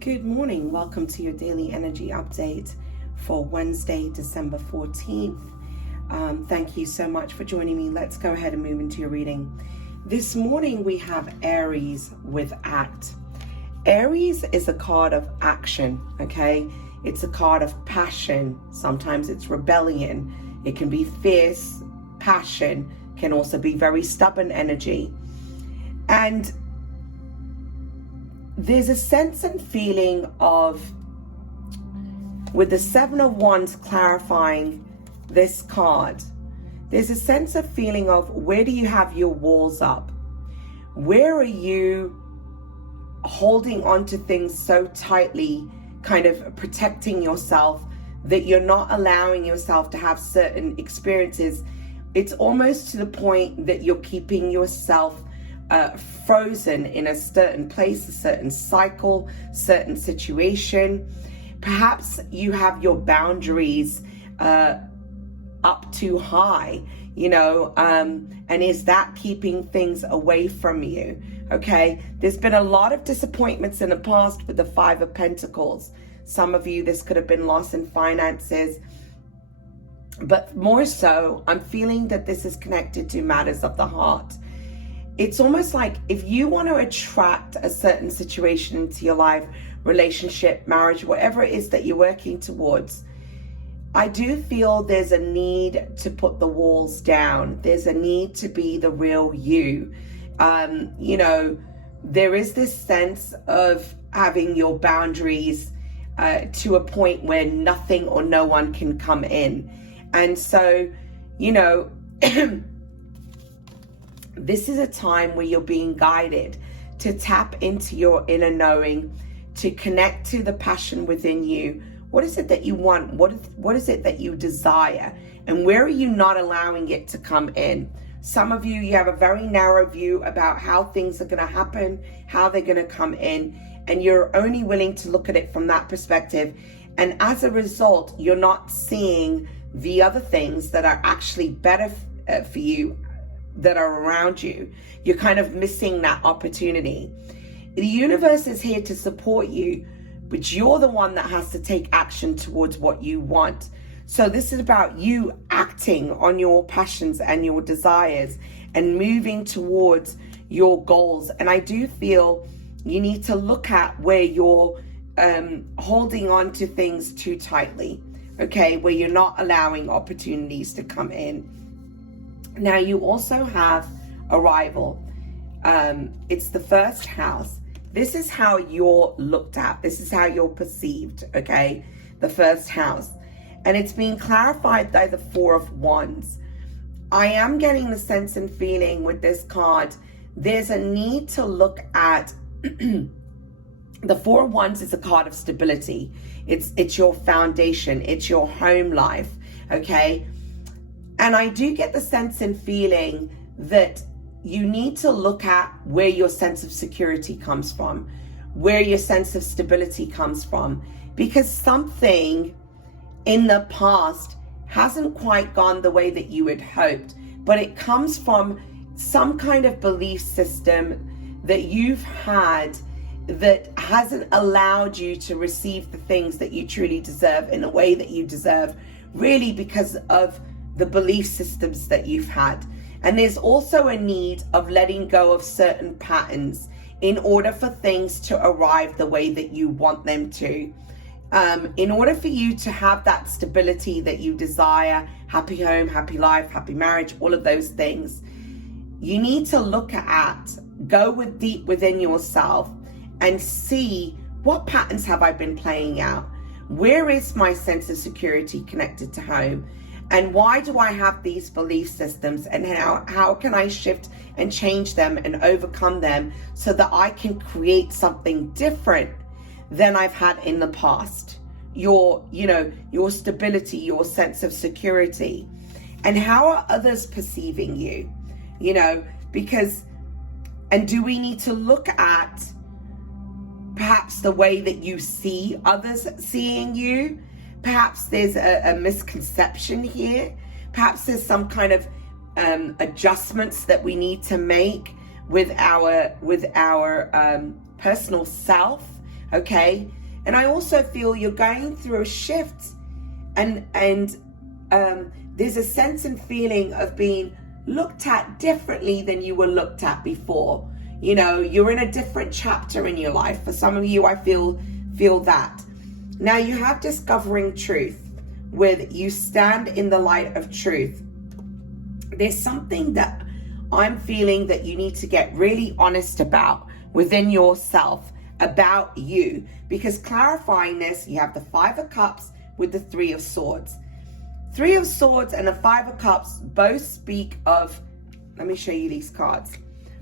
Good morning. Welcome to your daily energy update for Wednesday, December 14th. Thank you so much for joining me. Let's go ahead and move into your reading. This morning we have Aries with Act. Aries is a card of action, okay? It's a card of passion. Sometimes it's rebellion. It can be fierce passion, can also be very stubborn energy. And there's a sense and feeling of, with the Seven of Wands clarifying this card, there's a sense of feeling of, where do you have your walls up? Where are you holding on to things so tightly, kind of protecting yourself, that you're not allowing yourself to have certain experiences? It's almost to the point that you're keeping yourself frozen in a certain place, a certain cycle, certain situation. Perhaps you have your boundaries up too high, and is that keeping things away from you? Okay, there's been a lot of disappointments in the past with the Five of Pentacles. Some of you, this could have been loss in finances, but more so, I'm feeling that this is connected to matters of the heart. It's almost like, if you want to attract a certain situation into your life, relationship, marriage, whatever it is that you're working towards, I do feel there's a need to put the walls down. There's a need to be the real you. There is this sense of having your boundaries to a point where nothing or no one can come in. And so, this is a time where you're being guided to tap into your inner knowing, to connect to the passion within you. What is it that you want? What is it that you desire? And where are you not allowing it to come in? Some of you have a very narrow view about how things are going to happen, how they're going to come in, and you're only willing to look at it from that perspective. And as a result, you're not seeing the other things that are actually better for you, that are around you. You're kind of missing that opportunity. The universe is here to support you, but you're the one that has to take action towards what you want. So this is about you acting on your passions and your desires and moving towards your goals. And I do feel you need to look at where you're holding on to things too tightly, okay, where you're not allowing opportunities to come in. Now, you also have arrival. It's the first house. This is how you're looked at. This is how you're perceived, okay? The first house. And it's being clarified by the Four of Wands. I am getting the sense and feeling with this card, there's a need to look at the Four of Wands is a card of stability. It's your foundation. It's your home life, okay? And I do get the sense and feeling that you need to look at where your sense of security comes from, where your sense of stability comes from, because something in the past hasn't quite gone the way that you had hoped, but it comes from some kind of belief system that you've had that hasn't allowed you to receive the things that you truly deserve in the way that you deserve, really because of the belief systems that you've had. And there's also a need of letting go of certain patterns in order for things to arrive the way that you want them to. In order for you to have that stability that you desire, happy home, happy life, happy marriage, all of those things, you need to look at, go deep within yourself and see, what patterns have I been playing out? Where is my sense of security connected to home? And why do I have these belief systems? And how can I shift and change them and overcome them so that I can create something different than I've had in the past? Your stability, your sense of security. And how are others perceiving you? And do we need to look at perhaps the way that you see others seeing you? Perhaps there's a misconception here. Perhaps there's some kind of adjustments that we need to make with our personal self, okay? And I also feel you're going through a shift, and there's a sense and feeling of being looked at differently than you were looked at before. You know, you're in a different chapter in your life. For some of you, I feel that. Now you have discovering truth, where you stand in the light of truth. There's something that I'm feeling that you need to get really honest about within yourself, about you, because clarifying this, you have the Five of Cups with the Three of Swords. Three of Swords and the Five of Cups both speak of, let me show you these cards.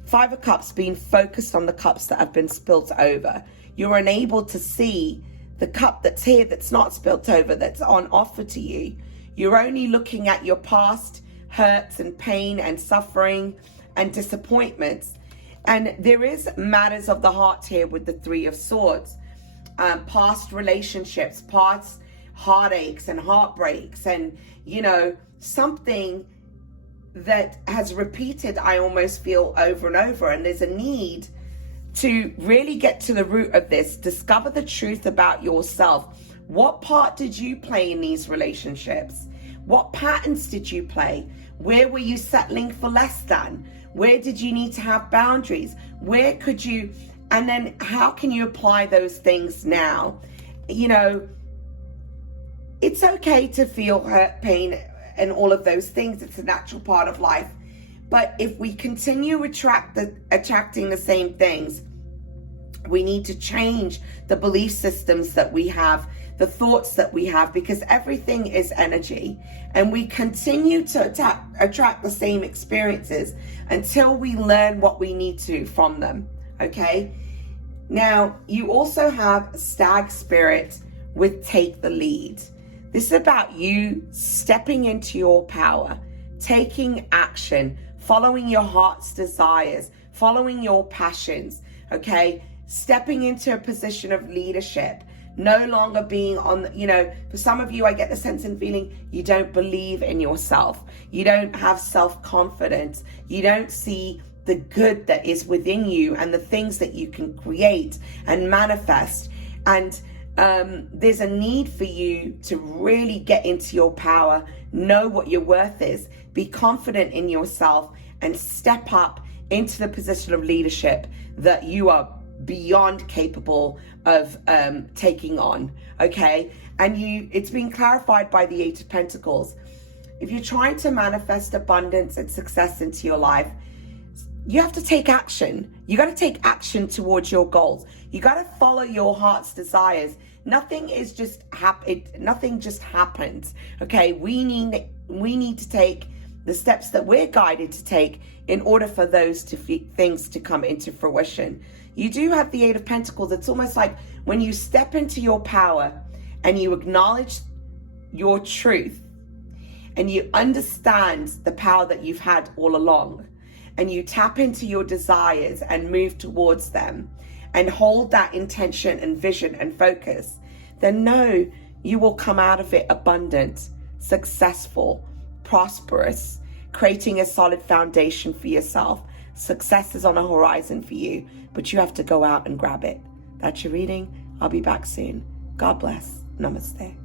Five of Cups being focused on the cups that have been spilt over. You're unable to see the cup that's here, that's not spilt over, that's on offer to you. You're only looking at your past hurts and pain and suffering and disappointments. And there is matters of the heart here with the Three of Swords. Past relationships, past heartaches and heartbreaks, and, you know, something that has repeated, I almost feel, over and over. And there's a need to really get to the root of this, discover the truth about yourself. What part did you play in these relationships? What patterns did you play? Where were you settling for less than? Where did you need to have boundaries? Where could you, and then how can you apply those things now? You know, it's okay to feel hurt, pain, and all of those things. It's a natural part of life. But if we continue attracting the same things, we need to change the belief systems that we have, the thoughts that we have, because everything is energy. And we continue to attract the same experiences until we learn what we need to from them, okay? Now, you also have Stag Spirit with Take the Lead. This is about you stepping into your power, taking action, following your heart's desires, following your passions, okay? Stepping into a position of leadership, no longer being on, you know, for some of you, I get the sense and feeling you don't believe in yourself. You don't have self-confidence. You don't see the good that is within you and the things that you can create and manifest. And there's a need for you to really get into your power, know what your worth is, be confident in yourself, and step up into the position of leadership that you are beyond capable of taking on, okay? And it's been clarified by the Eight of Pentacles. If you're trying to manifest abundance and success into your life, you have to take action. You got to take action towards your goals. You got to follow your heart's desires. Nothing is just nothing just happens, okay? We need to take the steps that we're guided to take in order for those things to come into fruition. You do have the Eight of Pentacles. It's almost like when you step into your power and you acknowledge your truth and you understand the power that you've had all along, and you tap into your desires and move towards them and hold that intention and vision and focus, then know you will come out of it abundant, successful, prosperous, creating a solid foundation for yourself. Success is on the horizon for you, but you have to go out and grab it. That's your reading. I'll be back soon. God bless. Namaste.